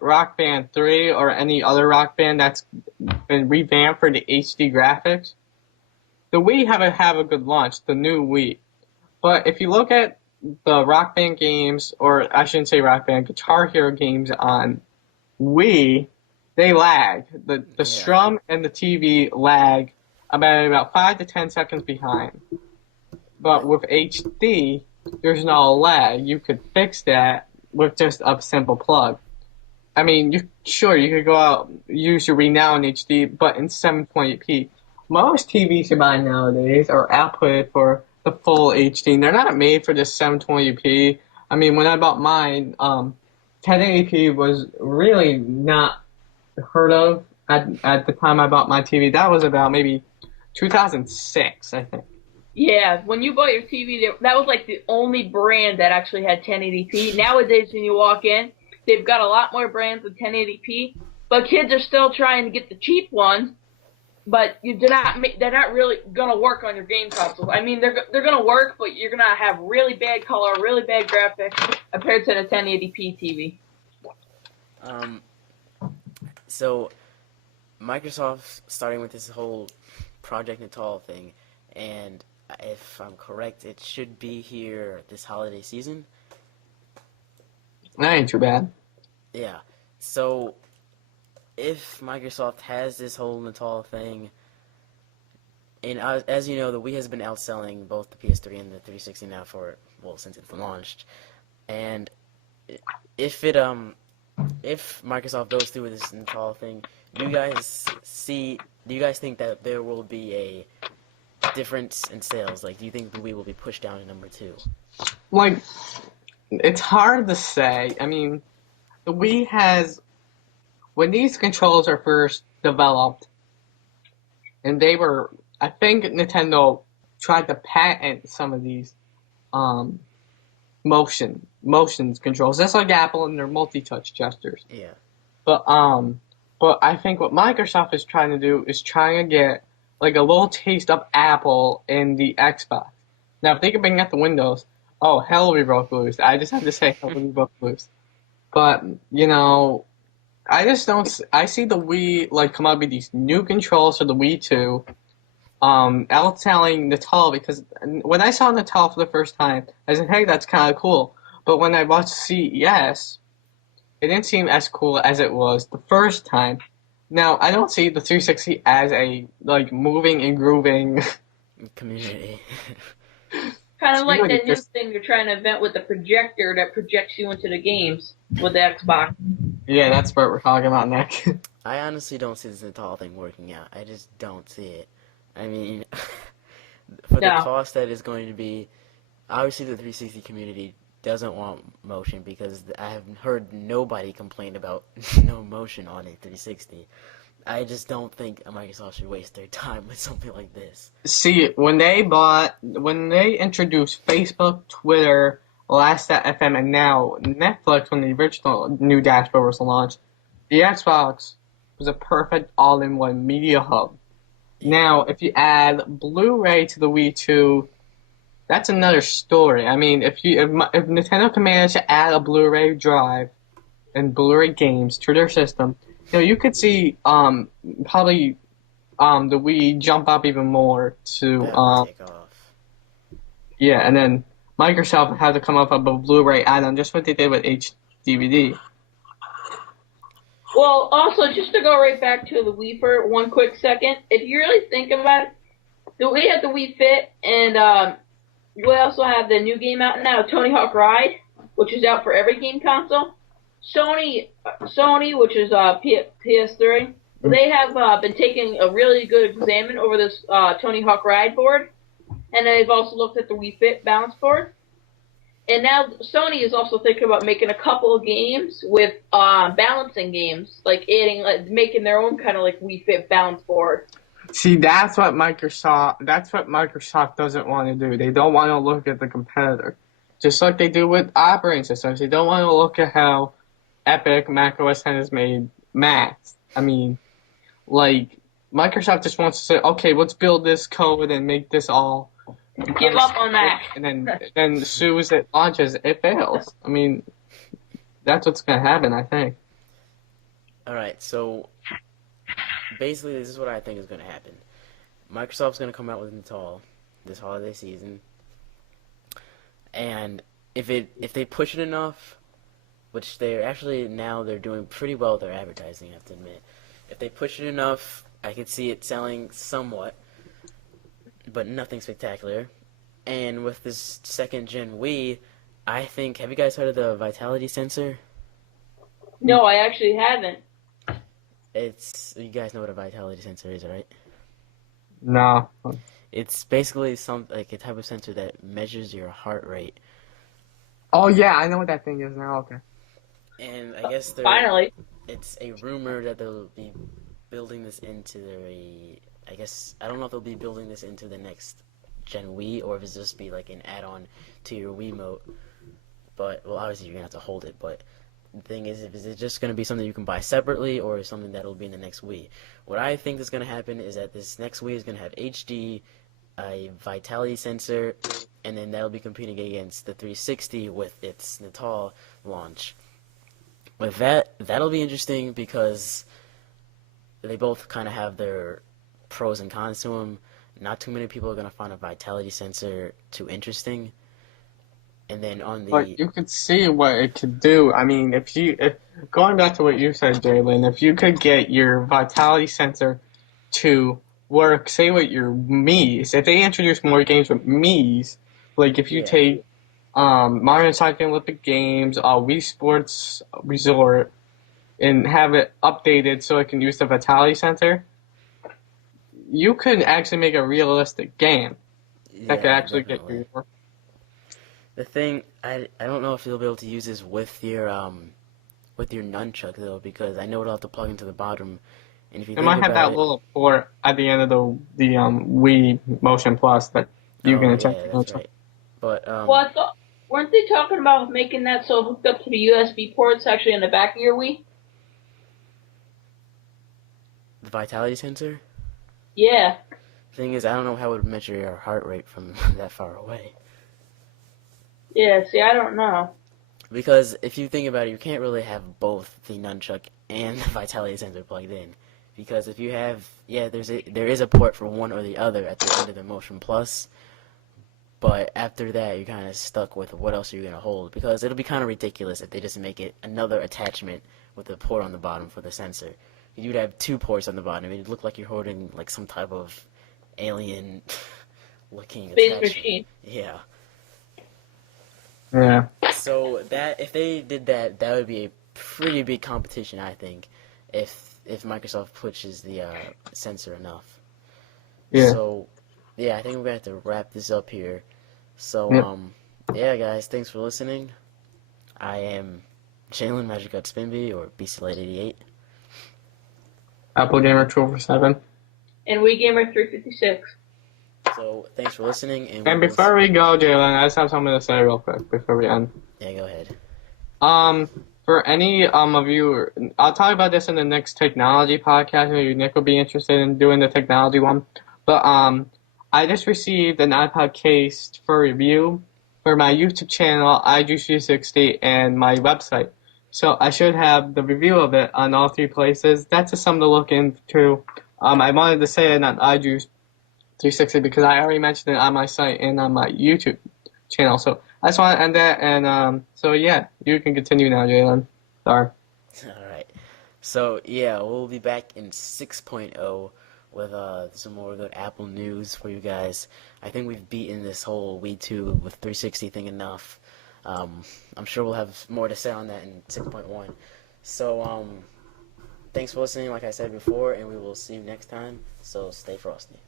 Rock Band 3 or any other Rock Band that's been revamped for the HD graphics, the Wii have a good launch, the new Wii. But if you look at the Rock Band games, or I shouldn't say Rock Band, Guitar Hero games on Wii, they lag. The Yeah. strum and the TV lag about 5 to 10 seconds behind. But with HD, there's no lag. You could fix that with just a simple plug. I mean, you could go out use your Renown HD, but in 720p. Most TVs you buy nowadays are outputted for the full HD. They're not made for this 720p. I mean, when I bought mine, 1080p was really not heard of at the time I bought my TV. That was about maybe 2006, I think. Yeah, when you bought your TV, that was like the only brand that actually had 1080p. Nowadays, when you walk in, they've got a lot more brands with 1080p, but kids are still trying to get the cheap ones. But they're not really gonna work on your game consoles. I mean, they're gonna work, but you're gonna have really bad color, really bad graphics compared to the 1080p TV. Um, so Microsoft starting with this whole Project Natal thing, and if I'm correct, it should be here this holiday season. That ain't too bad. Yeah. So if Microsoft has this whole Natal thing, and as you know, the Wii has been outselling both the PS3 and the 360 now since it's launched, and if it if Microsoft goes through with this Natal thing, do you guys think that there will be a difference in sales? Like, do you think the Wii will be pushed down to number two? Like, it's hard to say. I mean, the Wii has, when these controls are first developed, and I think Nintendo tried to patent some of these um, motions controls, just like Apple and their multi-touch gestures. Yeah. But I think what Microsoft is trying to do is trying to get like a little taste of Apple in the Xbox. Now, if they could bring that to Windows, oh hell, we broke loose. I just have to say, hell, we broke loose. But I just don't. I see the Wii like come up with these new controls for the Wii 2. Outselling Natal because when I saw Natal for the first time, I said, "Hey, that's kind of cool." But when I watched CES, it didn't seem as cool as it was the first time. Now, I don't see the 360 as a like moving and grooving. Community. Kind of like really that new just thing they're trying to invent with the projector that projects you into the games with the Xbox. yeah, that's what we're talking about next. I honestly don't see this Natal thing working out. I just don't see it. I mean, for the No. cost that is going to be, obviously the 360 community doesn't want motion because I have heard nobody complain about no motion on a 360. I just don't think Microsoft should waste their time with something like this. See, when they introduced Facebook, Twitter, Last.fm, and now Netflix, when the original new dashboard was launched, the Xbox was a perfect all-in-one media hub. Now, if you add Blu-ray to the Wii 2, that's another story. I mean, if Nintendo can manage to add a Blu-ray drive and Blu-ray games to their system, you could see probably the Wii jump up even more to That would take off. yeah, and then Microsoft had to come up with a Blu-ray add-on, just what they did with HDVD. Well, also, just to go right back to the Wii for one quick second, if you really think about it, the Wii had the Wii Fit, and we also have the new game out now, Tony Hawk Ride, which is out for every game console. Sony, which is PS3, they have been taking a really good examine over this Tony Hawk Ride board, and they've also looked at the Wii Fit balance board. And now Sony is also thinking about making a couple of games with balancing games, like making their own kind of like Wii Fit balance board. See, that's what Microsoft doesn't want to do. They don't want to look at the competitor. Just like they do with operating systems. They don't want to look at how Epic macOS has made Macs. I mean, like, Microsoft just wants to say, okay, let's build this code and make this all. Give up on Mac. And then as soon as it launches, it fails. I mean, that's what's going to happen, I think. Alright, so basically this is what I think is going to happen. Microsoft's going to come out with Natal this holiday season, and if they push it enough, which they're doing pretty well with their advertising, I have to admit. If they push it enough, I could see it selling somewhat, but nothing spectacular. And with this second gen Wii, I think, have you guys heard of the Vitality sensor? No, I actually haven't. You guys know what a Vitality sensor is, right? No. It's basically like a type of sensor that measures your heart rate. Oh yeah, I know what that thing is now. Okay. And I guess Finally. it's a rumor that they'll be building this into I don't know if they'll be building this into the next Gen Wii, or if it's just be like an add-on to your Wiimote. But, well, obviously you're going to have to hold it, but the thing is it just going to be something you can buy separately, or something that'll be in the next Wii? What I think is going to happen is that this next Wii is going to have HD, a Vitality sensor, and then that'll be competing against the 360 with its Natal launch. With that'll be interesting because they both kind of have their pros and cons to them. Not too many people are going to find a Vitality sensor too interesting. And then on But you could see what it could do. I mean, if going back to what you said, Jalen, if you could get your Vitality sensor to work, say with your Mii's, if they introduce more games with Mii's, like if you take Mario Cycling Olympic Games, Wii Sports Resort, and have it updated so it can use the Vitality sensor, you could actually make a realistic game that could actually definitely. get you. The thing, I don't know if you'll be able to use this with your nunchuck though, because I know it'll have to plug into the bottom. And if you It think might have about that little port at the end of the Wii Motion Plus that you can attach. yeah, that's right. But Well, I thought, weren't they talking about making that so it hooked up to the USB ports actually in the back of your Wii? the Vitality sensor. Yeah. Thing is, I don't know how it would measure your heart rate from that far away. Yeah, see, I don't know. Because if you think about it, you can't really have both the nunchuck and the Vitality sensor plugged in. Because if you have, there is a port for one or the other at the end of the Motion Plus. But after that, you're kind of stuck with what else are you going to hold. Because it'll be kind of ridiculous if they just make it another attachment with a port on the bottom for the sensor. You'd have two ports on the bottom. It'd look like you're holding like some type of alien looking Space attachment. machine. Yeah. Yeah. So that if they did that, that would be a pretty big competition, I think, if Microsoft pushes the sensor enough. Yeah. So yeah, I think we're gonna have to wrap this up here. So Yep. guys, thanks for listening. I am Jalen Magic Gut Spinby or BC88. Apple Gamer 247. And Wii Gamer 356. So thanks for listening, and And before we go, Jalen, I just have something to say real quick before we end. yeah, go ahead. For any of you, I'll talk about this in the next technology podcast. Maybe Nick will be interested in doing the technology one. But I just received an iPod case for review for my YouTube channel, iJuice360, and my website. So I should have the review of it on all three places. That's just something to look into. I wanted to say it on iJuice360 because I already mentioned it on my site and on my YouTube channel. So I just want to end that, and so yeah, you can continue now, Jalen. Sorry. All right. So yeah, we'll be back in 6.0 with some more good Apple news for you guys. I think we've beaten this whole Wii 2 with 360 thing enough. I'm sure we'll have more to say on that in 6.1. So thanks for listening, like I said before, and we will see you next time. So stay frosty.